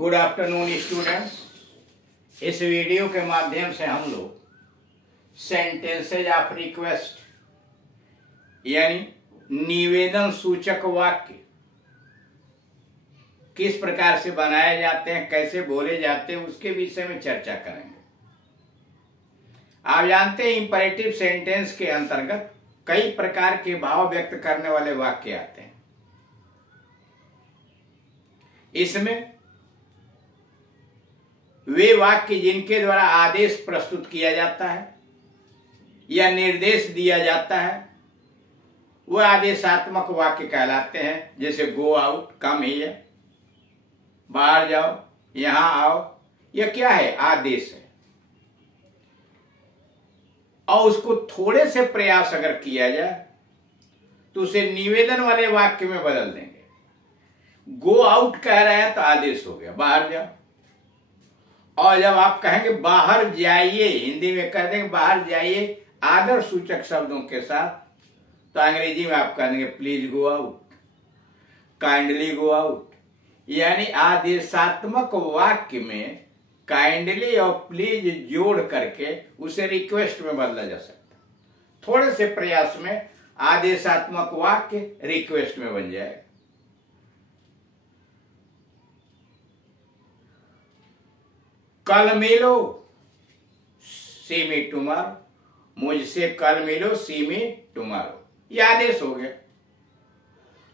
Good afternoon students. इस video के माध्यम से हम लोग सेंटेंसेज ऑफ रिक्वेस्ट यानी निवेदन सूचक वाक्य किस प्रकार से बनाए जाते हैं, कैसे बोले जाते हैं, उसके विषय में चर्चा करेंगे। आप जानते हैं इंपरेटिव सेंटेंस के अंतर्गत कई प्रकार के भाव व्यक्त करने वाले वाक्य आते हैं। इसमें वे वाक्य जिनके द्वारा आदेश प्रस्तुत किया जाता है या निर्देश दिया जाता है वह आदेशात्मक वाक्य कहलाते हैं। जैसे गो आउट, कम हियर, बाहर जाओ, यहां आओ, यह क्या है? आदेश है। और उसको थोड़े से प्रयास अगर किया जाए तो उसे निवेदन वाले वाक्य में बदल देंगे। गो आउट कह रहे हैं तो आदेश हो गया, बाहर जाओ। और जब आप कहेंगे बाहर जाइए, हिंदी में कह देंगे बाहर जाइए आदर सूचक शब्दों के साथ, तो अंग्रेजी में आप कहेंगे please go out, kindly go out. यानी आदेशात्मक वाक्य में काइंडली और प्लीज जोड़ करके उसे रिक्वेस्ट में बदला जा सकता है। थोड़े से प्रयास में आदेशात्मक वाक्य रिक्वेस्ट में बन जाएगा। कल मिलो, सी मी टुमारो, मुझसे कल मिलो, सी मी टुमारो, यह आदेश हो गया।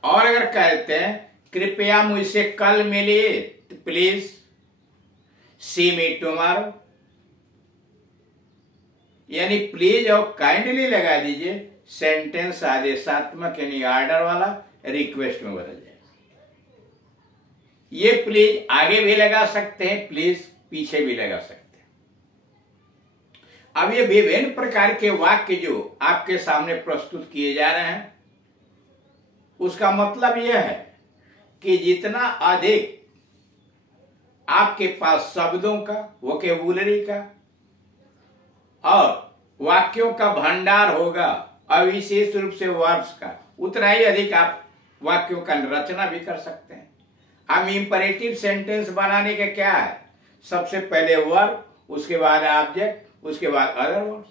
और अगर कहते हैं कृपया मुझसे कल मिलिए, तो प्लीज सी मी टुमारो, यानी प्लीज और काइंडली लगा दीजिए, सेंटेंस आदेशात्मक यानी ऑर्डर वाला रिक्वेस्ट में बदल जाए। ये प्लीज आगे भी लगा सकते हैं, प्लीज पीछे भी लगा सकते हैं। अब ये विभिन्न प्रकार के वाक्य जो आपके सामने प्रस्तुत किए जा रहे हैं उसका मतलब यह है कि जितना अधिक आपके पास शब्दों का, वोकेबुलरी का और वाक्यों का भंडार होगा और विशेष रूप से वर्ब्स का, उतना ही अधिक आप वाक्यों का रचना भी कर सकते हैं। अब इंपरेटिव सेंटेंस बनाने का क्या है? सबसे पहले वर्ब, उसके बाद ऑब्जेक्ट, उसके बाद अदर वर्ड्स।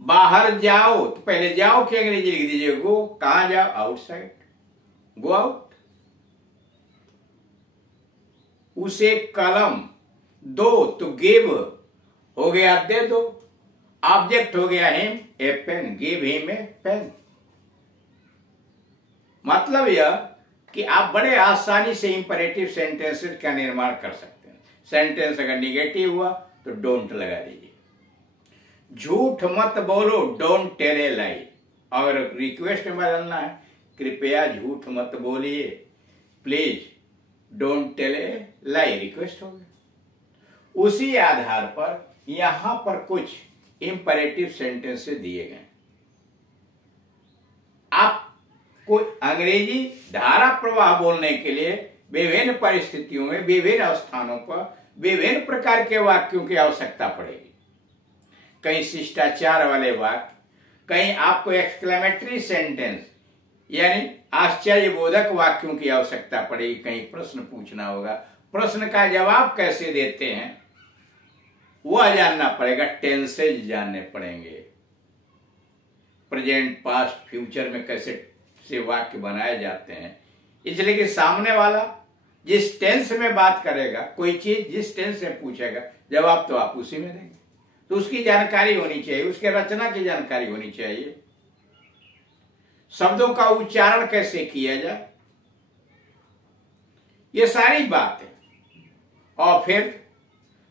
बाहर जाओ तो पहले जाओ की अंग्रेजी लिख दीजिए गो, कहां जाओ? Outside, go out. उसे कलम दो तो गिव हो गया दे दो, ऑब्जेक्ट हो गया him, a pen, give him a pen. मतलब यह कि आप बड़े आसानी से इंपरेटिव सेंटेंसेस का निर्माण कर सकते हैं। सेंटेंस अगर निगेटिव हुआ तो डोंट लगा दीजिए। झूठ मत बोलो, डोंट टेल ए लाई। और रिक्वेस्ट में बदलना है, कृपया झूठ मत बोलिए, please don't tell a lie, request हो गया। उसी आधार पर यहां पर कुछ इंपरेटिव सेंटेंसेस दिए गए। आप कोई अंग्रेजी धारा प्रवाह बोलने के लिए विभिन्न परिस्थितियों में, विभिन्न स्थानों पर विभिन्न प्रकार के वाक्यों की आवश्यकता पड़ेगी। कहीं शिष्टाचार वाले वाक्य, कहीं आपको एक्सक्लेमेटरी सेंटेंस यानी आश्चर्यबोधक वाक्यों की आवश्यकता पड़ेगी, कहीं प्रश्न पूछना होगा, प्रश्न का जवाब कैसे देते हैं वह जानना पड़ेगा, टेंसेज जानने पड़ेंगे, प्रेजेंट, पास्ट, फ्यूचर में कैसे से वाक्य बनाए जाते हैं। इसलिए कि सामने वाला जिस टेंस में बात करेगा, कोई चीज जिस टेंस से पूछेगा, जवाब तो आप उसी में देंगे। तो उसकी जानकारी होनी चाहिए, उसके रचना की जानकारी होनी चाहिए, शब्दों का उच्चारण कैसे किया जाए, ये सारी बातें। और फिर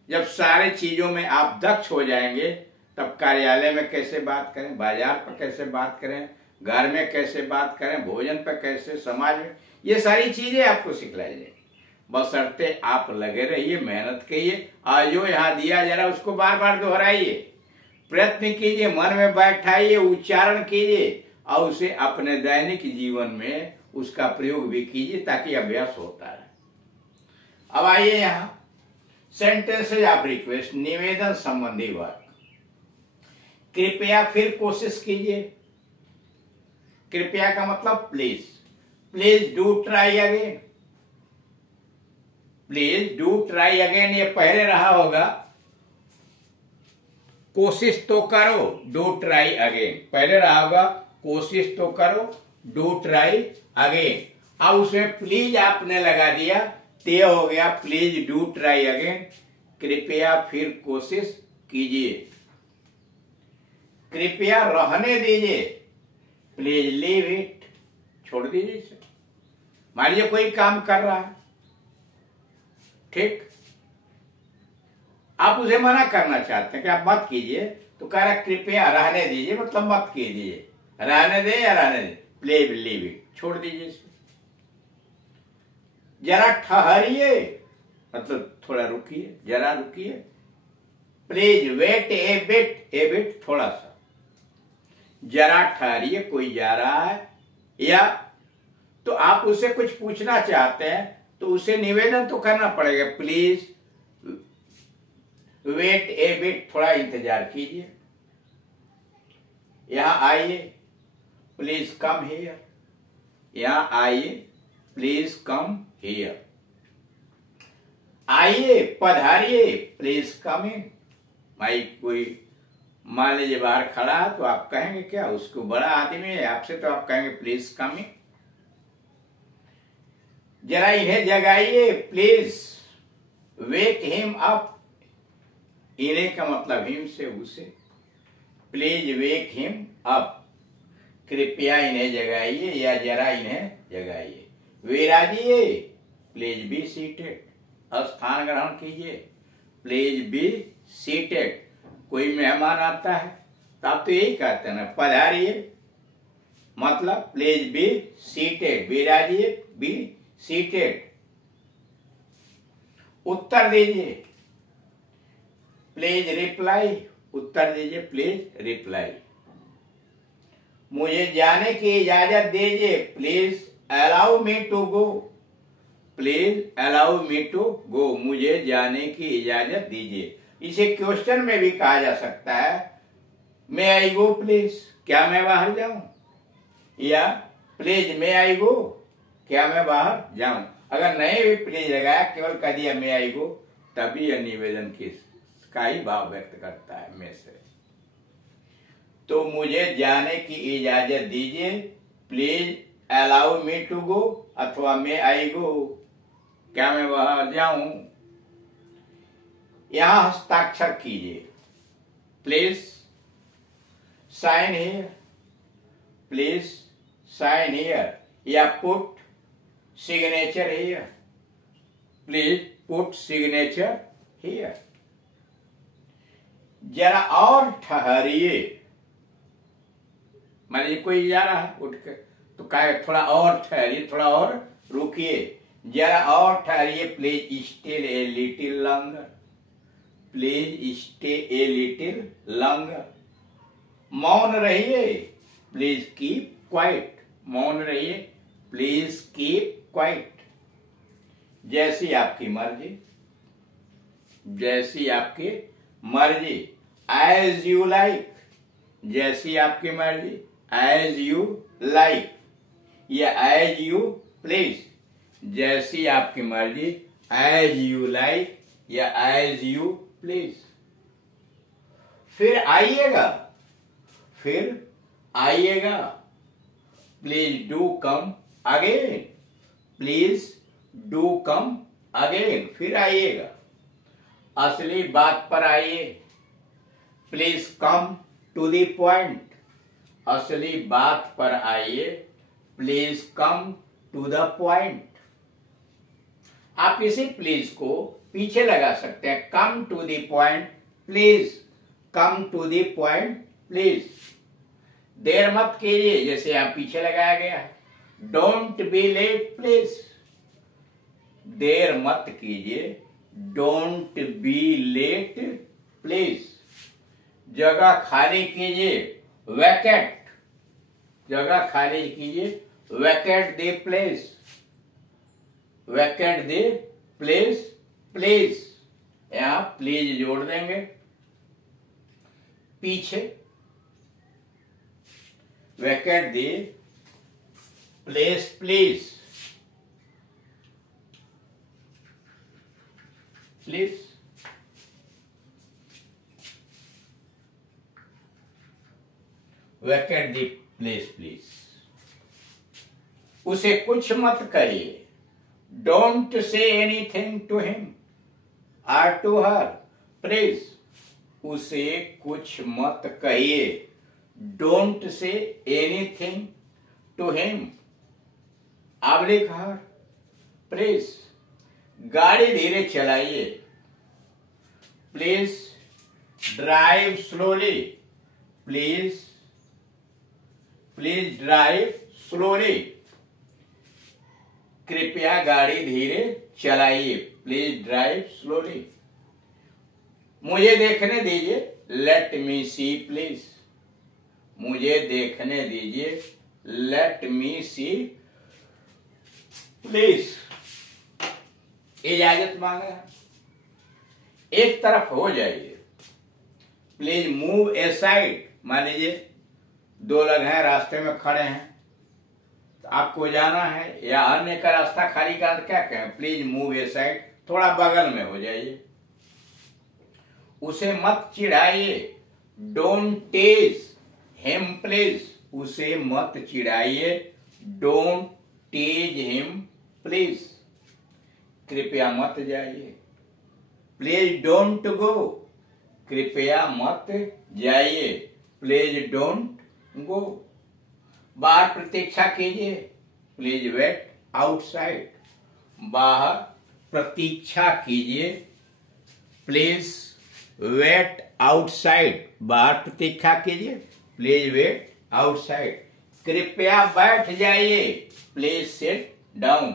जब सारे चीजों में आप दक्ष हो जाएंगे तब कार्यालय में कैसे बात करें, बाजार पर कैसे बात करें, घर में कैसे बात करें, भोजन पर कैसे, समाज में, ये सारी चीजें आपको सिखलाई जाएगी। बशर्ते आप लगे रहिए, मेहनत कीजिए और जो यहाँ दिया जा रहा है उसको बार बार दोहराइए, प्रयत्न कीजिए, मन में बैठाइए, उच्चारण कीजिए और उसे अपने दैनिक जीवन में उसका प्रयोग भी कीजिए ताकि अभ्यास होता रहे। अब आइए यहाँ सेंटेंसेज ऑफ रिक्वेस्ट, निवेदन संबंधी वाक्य। कृपया, फिर कोशिश कीजिए। कृपया का मतलब please, please do try again. Please do try again, ये पहले रहा होगा, कोशिश तो करो, डू ट्राई अगेन, पहले रहा होगा कोशिश तो करो, डू ट्राई अगेन। अब उसमें प्लीज आपने लगा दिया, ते हो गया प्लीज डू ट्राई अगेन, कृपया फिर कोशिश कीजिए, कृपया रहने दीजिए, प्लीज लीव इट, छोड़ दीजिए इसे। मान लीजिए कोई काम कर रहा है, ठीक, आप उसे मना करना चाहते हैं कि आप मत कीजिए, तो कह रहा कृपया रहने दीजिए, मतलब मत कीजिए, रहने दे या रहने दे, प्लीज लीव इट, छोड़ दीजिए इसे। जरा ठहरिए, मतलब थोड़ा रुकिए, जरा रुकिए, प्लीज वेट ए बिट, थोड़ा सा, जरा ठहरिए, कोई जा रहा है, या तो आप उससे कुछ पूछना चाहते हैं तो उसे निवेदन तो करना पड़ेगा, प्लीज वेट ए बिट, थोड़ा इंतजार कीजिए, यहां आइए, प्लीज कम हियर, यहां आइए, प्लीज कम हियर, आइए पधारिए, प्लीज कम इन। भाई कोई मान लीजिए बाहर खड़ा है तो आप कहेंगे क्या, उसको बड़ा आदमी है आपसे, तो आप कहेंगे प्लीज कम इन। जरा इन्हें जगाइए, प्लीज वेक हिम अप, इन्हें का मतलब हिम से उसे, प्लीज वेक हिम अप, कृपया इन्हें जगाइए या जरा इन्हें जगाइए, विराजिए, प्लीज बी सीटेड, स्थान ग्रहण कीजिए, प्लीज बी सीटेड। कोई मेहमान आता है तो आप तो यही कहते हैं ना, पधारिए, मतलब प्लीज बी सीटेड, विराजिए, बी सीटेड। उत्तर दीजिए, प्लीज रिप्लाई, उत्तर दीजिए, प्लीज रिप्लाई। मुझे जाने की इजाजत दीजिए, please allow me to go, please allow me to go, मुझे जाने की इजाजत दीजिए। इसे क्वेश्चन में भी कहा जा सकता है, मे आई गो प्लीज, क्या मैं बाहर जाऊं, या प्लीज मे आई गो, क्या मैं बाहर जाऊं। अगर नहीं भी प्लीज लगाया, केवल कह दिया मे आई गो, तभी यह निवेदन का ही भाव व्यक्त करता है में से। तो मुझे जाने की इजाजत दीजिए, please allow me to go, अथवा मे आई गो, क्या मैं बाहर जाऊं। यहां हस्ताक्षर कीजिए, please sign here, please sign here, या put signature here, please put signature here. जरा और ठहरिए, मान लीजिए कोई जा रहा है उठ के, तो कहे थोड़ा और ठहरिए, थोड़ा और रुकिए, जरा और ठहरिए, please stay a little longer, please stay a little longer. मौन रहिए, प्लीज कीप क्वाइट, मौन रहिए, प्लीज कीप क्वाइट। जैसी आपकी मर्जी, जैसी आपकी मर्जी, एज यू लाइक, जैसी आपकी मर्जी, एज यू लाइक, या एज यू प्लीज, जैसी आपकी मर्जी, एज यू लाइक, या एज यू प्लीज। फिर आइएगा, फिर आइएगा, please do come again, please do come again, फिर आइएगा, असली बात पर आइए, please come to the point, असली बात पर आइए, please come to the point. आप इसी प्लीज को पीछे लगा सकते हैं, come to the point please, come to the point please. देर मत कीजिए, जैसे आप पीछे लगाया गया है, डोंट बी लेट प्लीज, देर मत कीजिए, डोंट बी लेट प्लीज। जगह खाली कीजिए, वैकेट, जगह खाली कीजिए, vacate the place, vacate the place please. यहां प्लीज जोड़ देंगे, पीछे vacate the place please. Please. Vacate the place please. उसे कुछ मत कहिए। Don't say anything to him और टू हर प्लीज। उसे कुछ मत कहिए। Don't say anything to him oblique her please. गाड़ी धीरे चलाइए। Please drive slowly. Please please drive slowly. कृपया गाड़ी धीरे चलाइए। Please drive slowly. मुझे देखने दीजिए। Let me see please. मुझे देखने दीजिए। Let me see please. इजाजत मांगे। एक तरफ हो जाइए। Please move aside. मान लीजिए दो लोग हैं, रास्ते में खड़े हैं, तो आपको जाना है या अन्य का रास्ता खाली कर क्या कहें? Please move aside. थोड़ा बगल में हो जाइए। उसे मत चिढ़ाइए। Don't tease him please. उसे मत चिढ़ाइए। Don't tease him please. कृपया मत जाइए। Please don't go. कृपया मत जाइए। Please don't go. बाहर प्रतीक्षा कीजिए। Please wait outside. बाहर प्रतीक्षा कीजिए। Please wait outside. बाहर प्रतीक्षा कीजिए। Please wait outside. कृपया बैठ जाइए। Please sit down.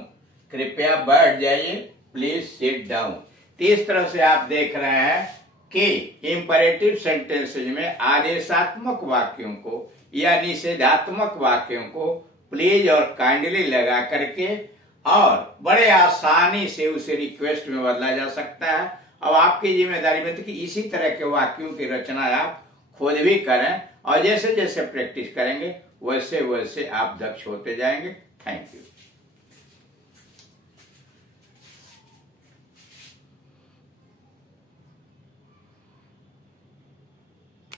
कृपया बैठ जाइए। Please sit down. तो इस तरह से आप देख रहे हैं कि इंपरेटिव सेंटेंसेज में आदेशात्मक वाक्यों को या निषेधात्मक वाक्यों को प्लीज और काइंडली लगा करके और बड़े आसानी से उसे रिक्वेस्ट में बदला जा सकता है। अब आपकी जिम्मेदारी बनती है कि इसी तरह के वाक्यों की रचना आप खुद भी करें और जैसे जैसे प्रैक्टिस करेंगे वैसे वैसे आप दक्ष होते जाएंगे। Thank you.